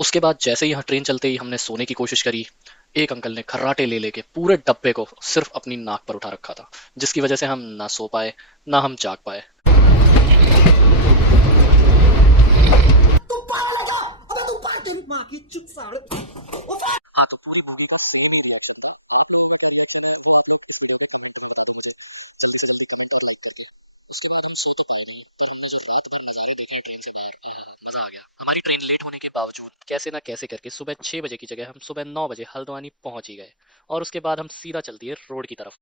उसके बाद जैसे ही यहाँ ट्रेन चलते ही हमने सोने की कोशिश करी, एक अंकल ने खर्राटे ले लेके पूरे डब्बे को सिर्फ अपनी नाक पर उठा रखा था, जिसकी वजह से हम ना सो पाए ना हम जाग पाए। तू पागल है क्या? अबे तू पागल, तेरी माँ की चुप साले। ओ हमारी ट्रेन लेट होने के बावजूद कैसे ना कैसे करके सुबह 6 बजे की जगह हम सुबह 9 बजे हल्द्वानी पहुंच ही गए। और उसके बाद हम सीधा चल दिए रोड की तरफ।